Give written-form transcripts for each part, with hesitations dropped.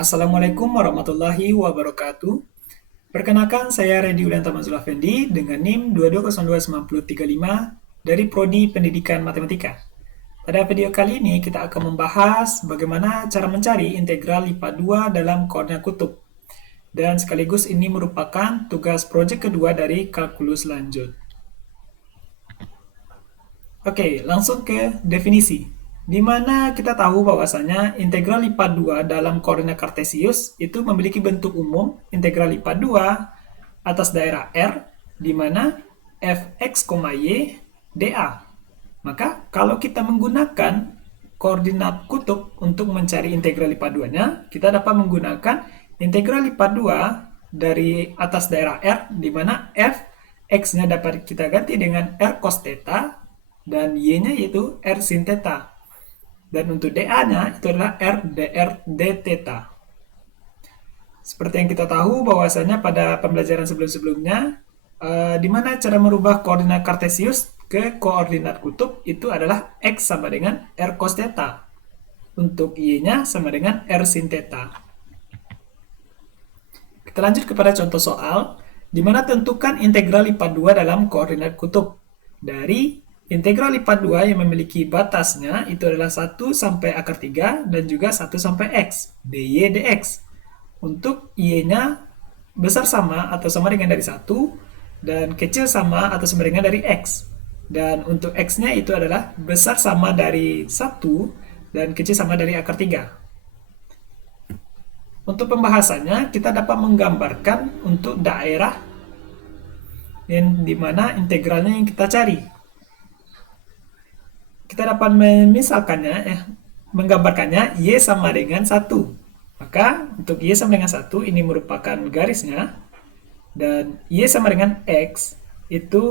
Assalamualaikum warahmatullahi wabarakatuh. Perkenalkan, saya Randy Udanta Manzul Afendi dengan NIM 2202935 dari Prodi Pendidikan Matematika. Pada video kali ini kita akan membahas bagaimana cara mencari integral IPA 2 dalam koordinat kutub. Dan sekaligus ini merupakan tugas proyek kedua dari kalkulus lanjut. Oke, langsung ke definisi. Di mana kita tahu bahwasanya integral IPA 2 dalam koordinat kartesius itu memiliki bentuk umum integral IPA 2 atas daerah R, di mana fx, y dA. Maka kalau kita menggunakan koordinat kutub untuk mencari integral IPA 2-nya, kita dapat menggunakan integral IPA 2 dari atas daerah R, di mana fx-nya dapat kita ganti dengan R cos theta, dan y-nya yaitu R sin theta. Dan untuk dA-nya itu adalah R dr d theta. Seperti yang kita tahu bahwasanya pada pembelajaran sebelum-sebelumnya, di mana cara merubah koordinat kartesius ke koordinat kutub itu adalah x sama dengan R cos theta. Untuk y-nya sama dengan R sin theta. Kita lanjut kepada contoh soal, di mana tentukan integral IPA 2 dalam koordinat kutub. Dari integral IPA 2 yang memiliki batasnya itu adalah 1 sampai akar 3 dan juga 1 sampai x, dy dx. Untuk y-nya besar sama atau sama dengan dari 1 dan kecil sama atau sama dengan dari x. Dan untuk x-nya itu adalah besar sama dari 1 dan kecil sama dari akar 3. Untuk pembahasannya, kita dapat menggambarkan untuk daerah yang dimana integralnya yang kita cari. Kita dapat menggambarkannya y sama dengan 1. Maka untuk y sama dengan 1 ini merupakan garisnya, dan y sama dengan x itu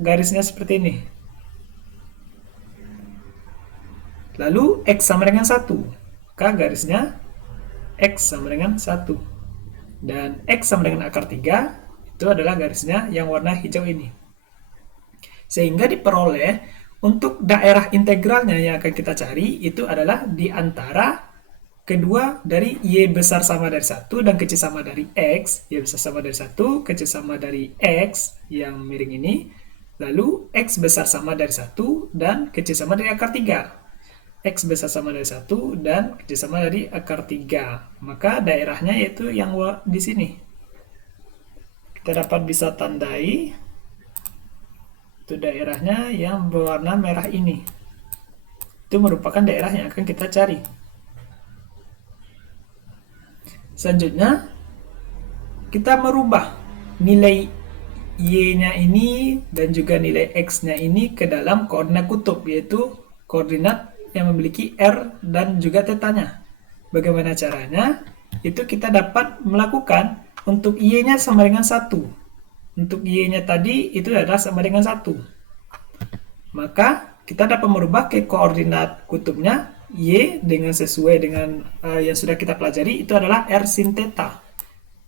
garisnya seperti ini. Lalu x sama dengan 1, maka garisnya x sama dengan 1. Dan x sama dengan akar 3 itu adalah garisnya yang warna hijau ini. Sehingga diperoleh untuk daerah integralnya yang akan kita cari itu adalah di antara kedua dari y besar sama dari 1 dan kecil sama dari x, y besar sama dari 1, kecil sama dari x yang miring ini, lalu x besar sama dari 1 dan kecil sama dari akar 3. X besar sama dari 1 dan kecil sama dari akar 3. Maka daerahnya yaitu yang di sini. Kita dapat bisa tandai itu daerahnya yang berwarna merah ini. Itu merupakan daerah yang akan kita cari. Selanjutnya, kita merubah nilai y-nya ini dan juga nilai x-nya ini ke dalam koordinat kutub, yaitu koordinat yang memiliki r dan juga theta-nya. Bagaimana caranya? Itu kita dapat melakukan untuk y-nya sama dengan 1. Untuk y-nya tadi itu adalah sama dengan 1. Maka kita dapat merubah ke koordinat kutubnya y dengan sesuai dengan yang sudah kita pelajari itu adalah R sin theta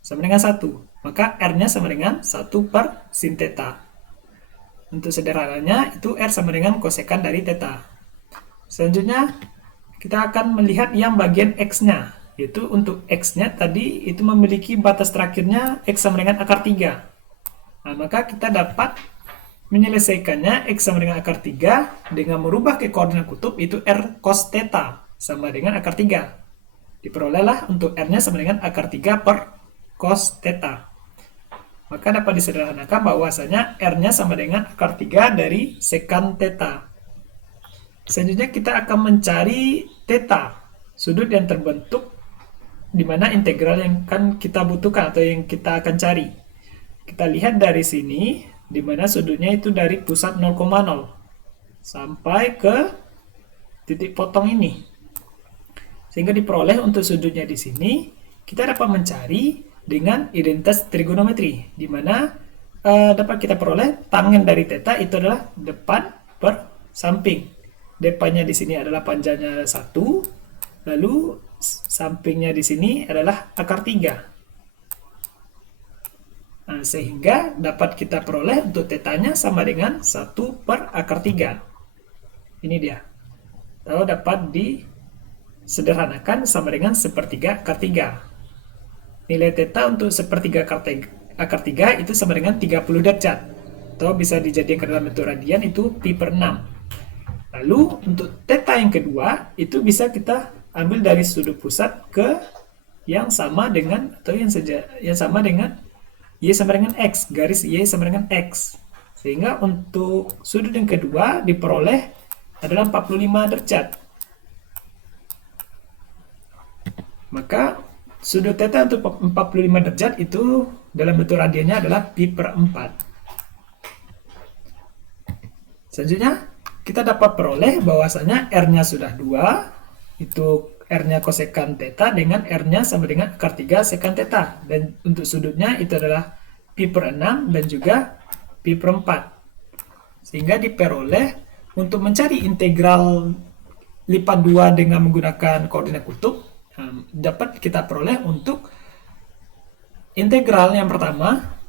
sama dengan 1. Maka R-nya sama dengan 1 per sin theta. Untuk sederhananya itu R sama dengan kosekan dari theta. Selanjutnya kita akan melihat yang bagian X-nya, yaitu untuk X-nya tadi itu memiliki batas terakhirnya X sama dengan akar 3. Nah, maka kita dapat menyelesaikannya X sama dengan akar 3 dengan merubah ke koordinat kutub itu R cos theta sama dengan akar 3. Diperolehlah untuk R-nya sama dengan akar 3 per cos theta. Maka dapat disederhanakan bahwasanya R-nya sama dengan akar 3 dari sekan theta. Selanjutnya kita akan mencari theta, sudut yang terbentuk di mana integral yang akan kita butuhkan atau yang kita akan cari. Kita lihat dari sini, di mana sudutnya itu dari pusat 0,0 sampai ke titik potong ini. Sehingga diperoleh untuk sudutnya di sini, kita dapat mencari dengan identitas trigonometri, di mana dapat kita peroleh tangen dari theta itu adalah depan per samping. Depannya di sini adalah panjangnya 1, lalu sampingnya di sini adalah akar 3. Nah, sehingga dapat kita peroleh untuk tetanya sama dengan 1 per akar 3. Ini dia. Lalu dapat sederhanakan sama dengan sepertiga akar 3. Nilai theta untuk sepertiga akar 3 itu sama dengan 30 derajat. Atau bisa dijadikan dalam bentuk radian itu pi per 6. Lalu untuk theta yang kedua itu bisa kita ambil dari sudut pusat ke yang sama dengan atau yang sama dengan y sama dengan x, garis y sama dengan x. Sehingga untuk sudut yang kedua diperoleh adalah 45 derajat. Maka sudut theta untuk 45 derajat itu dalam bentuk radiannya adalah pi per 4. Selanjutnya, kita dapat peroleh bahwasanya R-nya sudah 2, itu R-nya kosekan theta dengan R-nya sama dengan akar 3 sekan theta. Dan untuk sudutnya itu adalah pi per 6 dan juga pi per 4. Sehingga diperoleh untuk mencari integral lipat 2 dengan menggunakan koordinat kutub, dapat kita peroleh untuk integral yang pertama,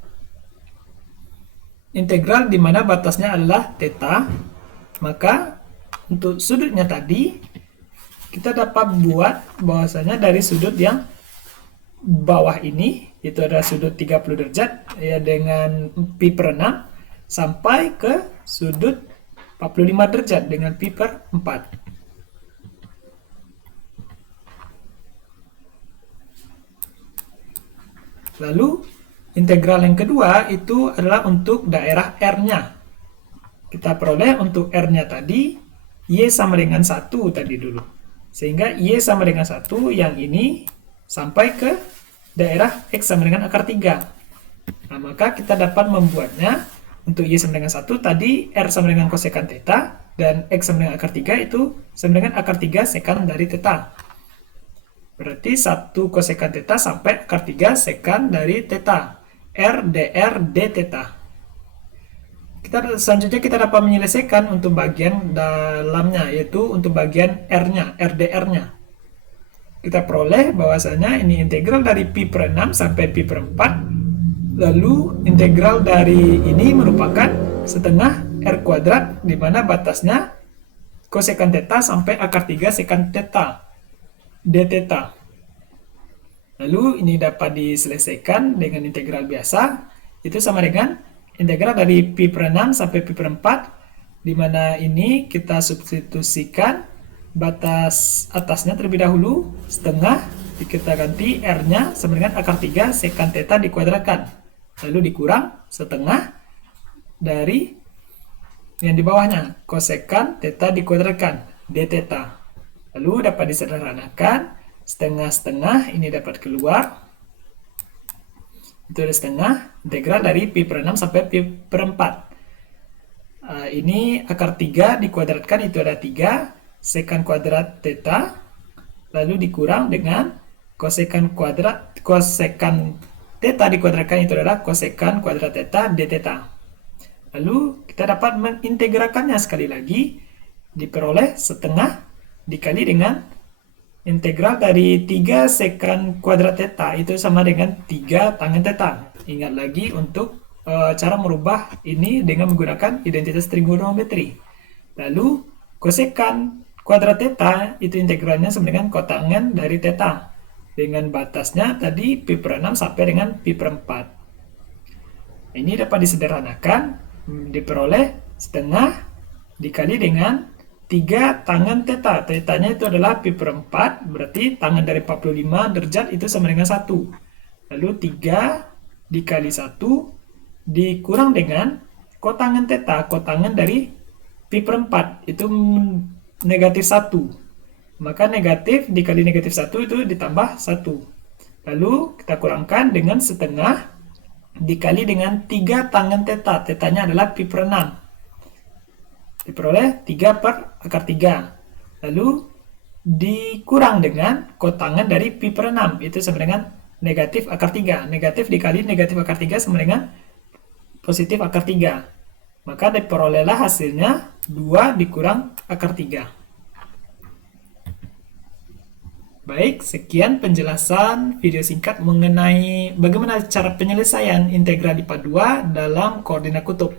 integral di mana batasnya adalah theta. Maka untuk sudutnya tadi kita dapat buat bahwasanya dari sudut yang bawah ini itu adalah sudut 30 derajat ya dengan pi per 6 sampai ke sudut 45 derajat dengan pi per 4. Lalu integral yang kedua itu adalah untuk daerah R-nya. Kita peroleh untuk R-nya tadi Y sama dengan 1 tadi dulu. Sehingga Y sama dengan 1 yang ini sampai ke daerah X sama dengan akar 3. Nah, maka kita dapat membuatnya untuk Y sama dengan 1 tadi R sama dengan kosekan theta dan X sama dengan akar 3 itu sama dengan akar 3 sekan dari theta. Berarti 1 kosekan theta sampai akar 3 sekan dari theta. R dr d theta. Selanjutnya kita dapat menyelesaikan untuk bagian dalamnya, yaitu untuk bagian R-nya, RDR-nya. Kita peroleh bahwasanya ini integral dari pi per 6 sampai pi per 4. Lalu integral dari ini merupakan setengah R kuadrat, di mana batasnya kosekan theta sampai akar 3 sekan theta. D theta. Lalu ini dapat diselesaikan dengan integral biasa, itu sama dengan integral dari pi per 6 sampai pi per 4, di mana ini kita substitusikan batas atasnya terlebih dahulu, setengah, kita ganti R-nya sama dengan akar 3 sekan theta dikuadratkan. Lalu dikurang setengah dari yang di bawahnya, kosekan theta dikuadratkan, d theta. Lalu dapat disederhanakan, setengah-setengah ini dapat keluar. Itu ada setengah, integral dari pi per 6 sampai pi per 4. Ini akar 3 dikuadratkan, itu ada 3, sekan kuadrat theta. Lalu dikurang dengan kosekan theta dikuadratkan, itu adalah kosekan kuadrat theta d theta. Lalu kita dapat mengintegralkannya sekali lagi, diperoleh setengah dikali dengan integral dari 3 sekan kuadrat theta itu sama dengan 3 tangen theta. Ingat lagi untuk cara merubah ini dengan menggunakan identitas trigonometri. Lalu kosekan kuadrat theta itu integralnya sama dengan kotangen dari theta. Dengan batasnya tadi pi per 6 sampai dengan pi per 4. Ini dapat disederhanakan, diperoleh setengah dikali dengan 3 tangen theta. Theta-nya itu adalah pi per 4, berarti tangen dari 45 derajat itu sama dengan 1. Lalu 3 dikali 1 dikurang dengan kotangen theta. Kotangen dari pi per 4 itu negatif 1. Maka negatif dikali negatif 1 itu ditambah 1. Lalu kita kurangkan dengan setengah dikali dengan 3 tangen theta. Theta-nya adalah pi per 6. Diperoleh 3 per akar 3. Lalu dikurang dengan kotangen dari pi per 6. Itu sama dengan negatif akar 3. Negatif dikali negatif akar 3 sama dengan positif akar 3. Maka diperolehlah hasilnya 2 dikurang akar 3. Baik, sekian penjelasan video singkat mengenai bagaimana cara penyelesaian integral lipat 2 dalam koordinat kutub.